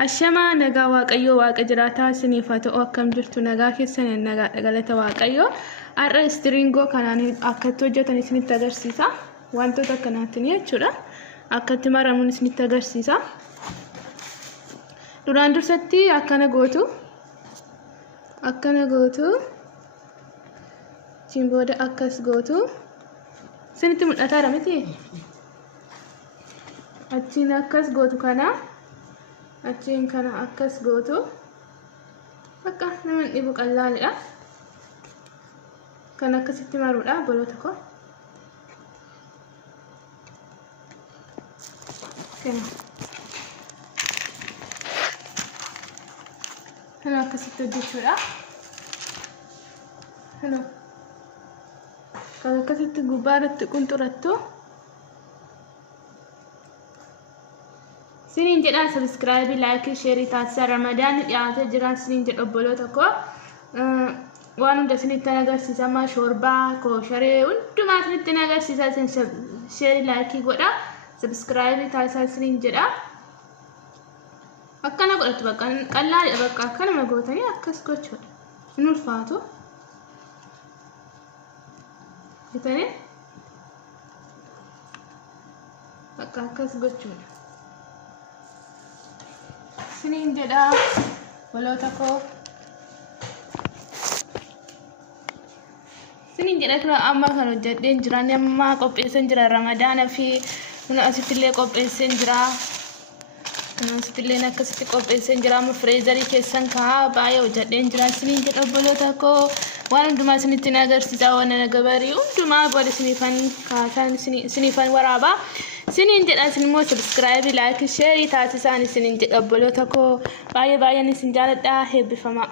Hashama nagaa waaqayyo waaqa jiraataa siniifatu akkam jirtu nagaa keessan nagaa galata waaqayyo arra stringo kanaan akkatti hojjetan isinitti agarsiisa wantoota kanaatiin jechuudha akkatti maramuun isinitti agarsiisa duraan dursatti akkana gootu chimbooda akkas gootu isinitti mul'ata ramiti achiin akkas gootu kana achiin kana akkas gootu bakka nama dhibu qallaalidha kan akkasitti maruudha bolota ko kana akkasitti hojjechuudha kan akkasitti gubbaarratti qunxurattu sinin jedha subscribe like share taasisa Ramadan dhiyaate jiran sinin jedha obboloota ko waan hunda isinitti agarsiisa ma shorba ko sharee hundumaa isinitti agarsiisa share like godha subscribe taasisa sinin jedha akkana godhatu bakka qallaadha bakka akkanuma gootanii akkas gochuudha hin ulfaatu bitanii bakka akkas gochuudha sinin jedha bolota ko sinin jedha kira amma kan hojjedheen jiran amma qopheessan jira Ramadaana fi kuna asittillee qopheessan jira kuna asittillee akkasitti qopheessan jira amma freezerii keessan kaa baay'ee hojjedheen jira sinin jedha bolota ko waan hundumaa isinitti agarsiisa waan nagabarii hundumaa booda sinifan kaasan sinifan waraaba sinin jedha sinimmoo subscribe like share taasisaan sinin jedha bolota ko baay'ee isin jaaladha heebbifama